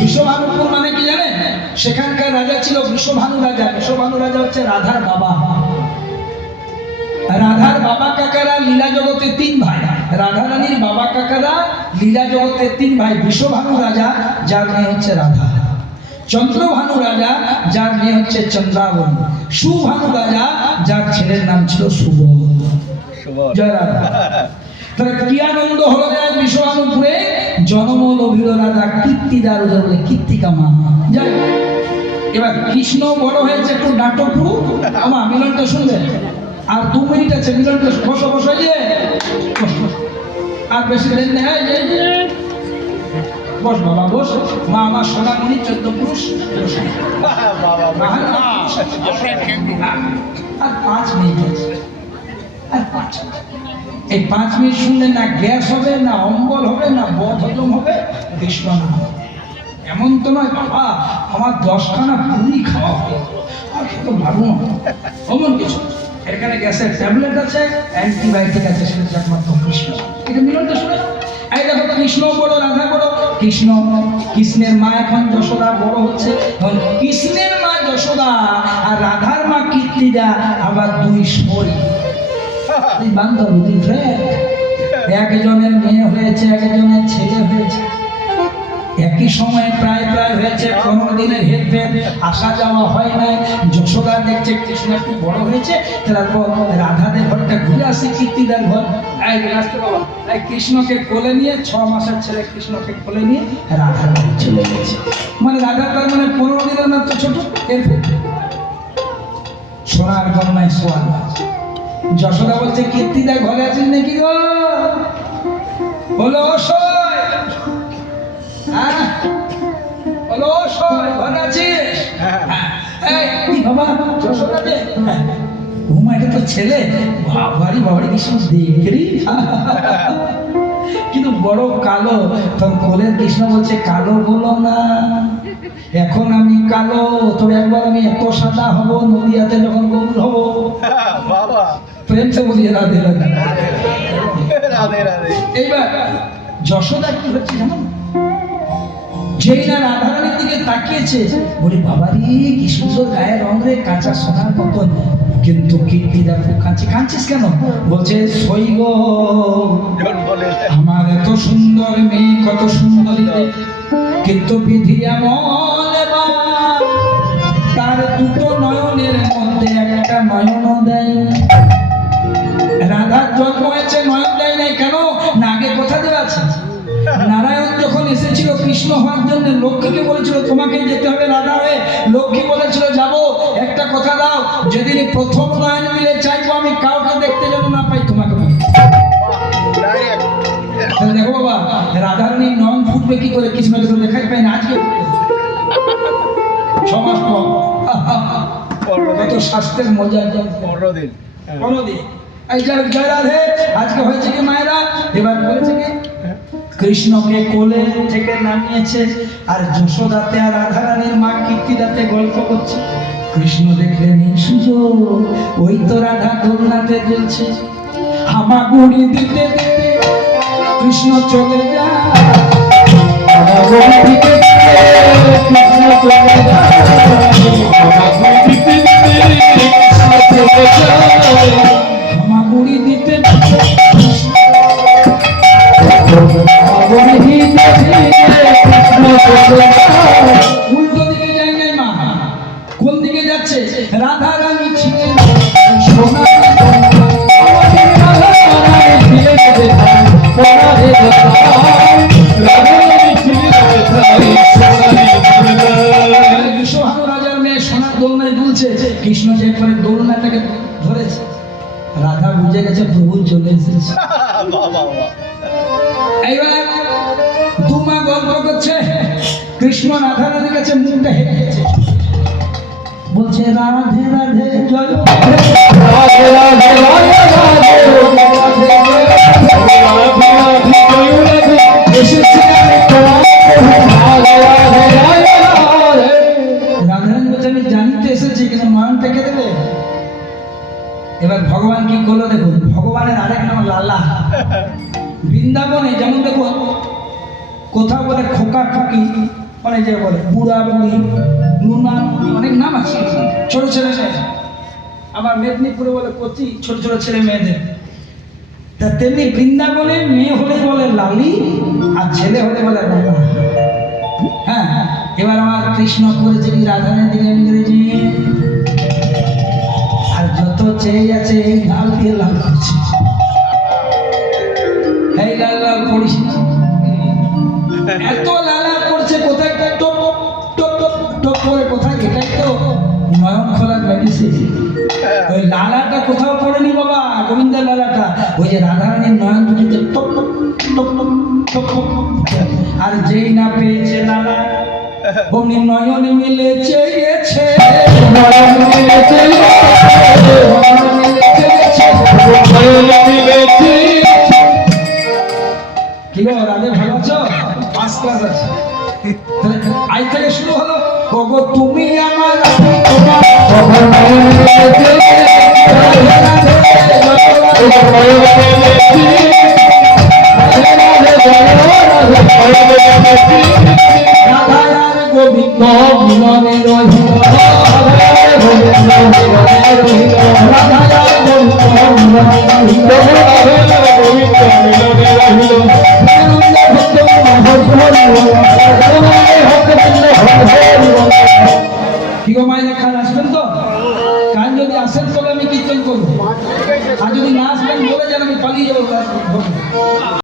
বিশ্বভানুপুর মানে কি জানেন? সেখানকার রাজা ছিল বিশ্বভানু রাজা। বিশ্বভানু রাজা হচ্ছে রাধার বাবা। রাধার বাবা কাকারা লীলা জগতে তিন ভাই। রাধা রানীর বাবা কাকারা লীলা জগতে তিন ভাই। বিশ্বভানু রাজা, যার মেয়ে হচ্ছে রাধা। চন্দ্রভানু রাজা, যার মেয়ে হচ্ছে চন্দ্রাবলী। সুভানু রাজা, যার ছেলের নাম ছিল সুবোধ। জয় রাধা। তাহলে কি আনন্দ হলো যায় বিশ্বভানুপুরে জন্ম লভিল রাধা কীর্তিদার বলে কীর্তিকা মা। যাই এবার কৃষ্ণ বড় হয়েছে একটু নাটক আমার মিলনটা শুনবেন। আর 2 মিনিট আছে মিলনটা। বসো বসো, আর বেশি দেন না। বস বাবা বস। মা আমার সোনামণি 14 পুরুষ। আর 5 মিনিট আছে। আর 5 এই 5 মিনিট শুনলে না গ্যাস হবে, না অম্বল হবে, না বদ হজম হবে, কৃষ্ণ না। এমন তো নয় বাবা আমার 10খানা পুরি খাওয়া হবে আর খেতে ভালো অমন কিছু। এখানে গ্যাসের ট্যাবলেট আছে, অ্যান্টিবায়োটিক আছে, সেটা একমাত্র কৃষ্ণ। এটা মিলনটা শুনে এই দেখো কৃষ্ণ বড় রাধা বড়। কৃষ্ণের মা এখন যশোদা বড় হচ্ছে। কৃষ্ণের মা যশোদা আর রাধার মা কীর্তিদা আবার 2 সই বান্ধবী, 2 ফ্রেন্ড। একজনের মেয়ে হয়েছে, একজনের ছেলে হয়েছে। একই সময়ে প্রায় হয়েছে 15 দিনের হেরফের, আসা যাওয়া হয় নাই। যশোদা দেখছে কৃষ্ণ একটু বড় হয়েছে, তারপর রাধাদের ঘরটা ঘুরে আসি কীর্তিদার ঘর। কৃষ্ণকে কোলে নিয়ে 6 মাসের ছেলে কৃষ্ণকে কোলে নিয়ে রাধার ঘরে চলে গেছে। মানে রাধা তার মানে 15 দিনের মাত্র ছোট হেরফের। সোনার কন্যায় সোয়াল। যশোদা বলছে কীর্তিদা ঘরে আছেন নাকি গো? বলো ঘরে আছিস? বাবা যশোদা যে ঘুমা, এটা তো ছেলে। বাবারি বাবারি কি সব দেখলি, কিন্তু বড় কালো। তখন কোলের কৃষ্ণ বলছে কালো বলো না, এখন আমি কালো, তবে একবার আমি এত সাদা হব নদিয়াতে যখন গরুর হব। বাবা প্রেম সে বলিয়ে রাধে রাধে রাধে রাধে। এইবার যশোদা কি হচ্ছে জানো? যেই না রাধারানীর দিকে তাকিয়েছে, বলি বাবারি কি সুন্দর গায়ের রং রে, কাঁচা সোনার মতন। কিন্তু কীর্তিদা খুব কাঁদছিস কেন? বলছে সই গো, আমার এত সুন্দর মেয়ে, কত সুন্দরী, কিন্তু বিধি এমন তার 2 নয়নের মধ্যে একটা নয়ন দেয়। রাধার জন্ম হয়েছে, নয়ন দেয় নাই কেন? না আগে কথা দেওয়া আছে। নারায়ণ যখন এসেছিল কৃষ্ণ হওয়ার জন্য, লক্ষ্মীকে বলেছিল তোমাকে যেতে হবে রাধা হয়ে। লক্ষ্মী বলেছিল যাবো, একটা কথা দাও, যেদিন প্রথম নয়ন মিলে চাইবো আমি কাউকে দেখতে যেন না পাই, তোমাকে। দেখো বাবা রাধারানীর নয়ন ফুটবে কি করে? কৃষ্ণকে তো দেখাই পাই না। আজকে 6 মাস পর কত স্বাস্থ্যের মজা। 15 দিন এই জয় রাধে। আজকে হয়েছে কি মায়েরা? এবার বলেছে কি কৃষ্ণকে কোলে থেকে নামিয়েছে, আর যশোদাতে আর রাধারানীর মা কীর্তিদাতে গল্প করছে। কৃষ্ণ দেখলেন সুযোগ, ওই তো রাধা দোলনাতে দুলছে। হামাগুড়ি দিতে দিতে কৃষ্ণ চলে যায়, হামাগুড়ি দিতে দিতে কৃষ্ণ চলে যায়, হামাগুড়ি দিতে দিতে কৃষ্ণ চলে যায়, হামাগুড়ি দিতে দিতে কৃষ্ণ উল্টো দিকে যায় নাই মা। কোন দিকে যাচ্ছে? রাধা রানী ছিলেন সোনা, বিশ্বভানু রাজার মেয়ে সোনার দোলনায় দুলছে। কৃষ্ণ যে করে দোলনাটাকে ধরেছে, রাধা বুঝে গেছে প্রভু চলে এসেছে। এইবার 2 মা গল্প করছে, কৃষ্ণ রাধা রানীর কাছে মুখটা হেঁটেছে, বলছে রাধে রাধে জয় রাধে রাধে রাধারানী বলছে আমি জানিতে এসেছি, কিন্তু নয়নটা কে দেবে? এবার ভগবান কি করলো দেখুন, ভগবানের আরেক নাম লালা। বৃন্দাবনে যেমন দেখুন কোথাও বলে খোকা খুকি, মানে যে বলে বুড়া বুড়ি, নুনা নুনি, অনেক নাম আছে, ছোট ছেলে মেয়ে। আবার মেদিনীপুরে বলে কচি, ছোট ছোট ছেলে মেয়েদের। তা তেমনি বৃন্দাবনে মেয়ে হলে বলে লালি, আর ছেলে হলে বলে লালা। হ্যাঁ, এবার আমার কৃষ্ণ করেছে কি রাধানের দিকে ইংরেজি, আর যত চেয়ে যাচ্ছে এই লাল দিয়ে লাল করছে, এই লাল লাল করিস না। এত লালা করছে, কোথায় টপ টপ টপ টপ করে কোথায়, এটাই তো নয়ন খোলার মেডিসিন। ওই লালাটা কোথাও পড়েনি বাবা, গোবিন্দের লালাটা ওই যে রাধারানীর নয়ন দুটিতে টপ টপ টপ টপ টপ। আর যেই না পেয়েছে লালা, অমনি নয়ন মিলে চেয়েছে, নয়ন মিলে চেয়েছে। কি গো রাধে, ভালো আছো? ফার্স্ট ক্লাস আছে। আজ থেকে শুরু হলো, ওগো তুমি আমার গোবিন্দ মিলনে রহিল, কি গো মায়ের খান আসবেন তো? কাল যদি আসেন তবে আমি কীর্তন করবো, আর যদি না আসবেন বলে যান, আমি পালিয়ে যাবো।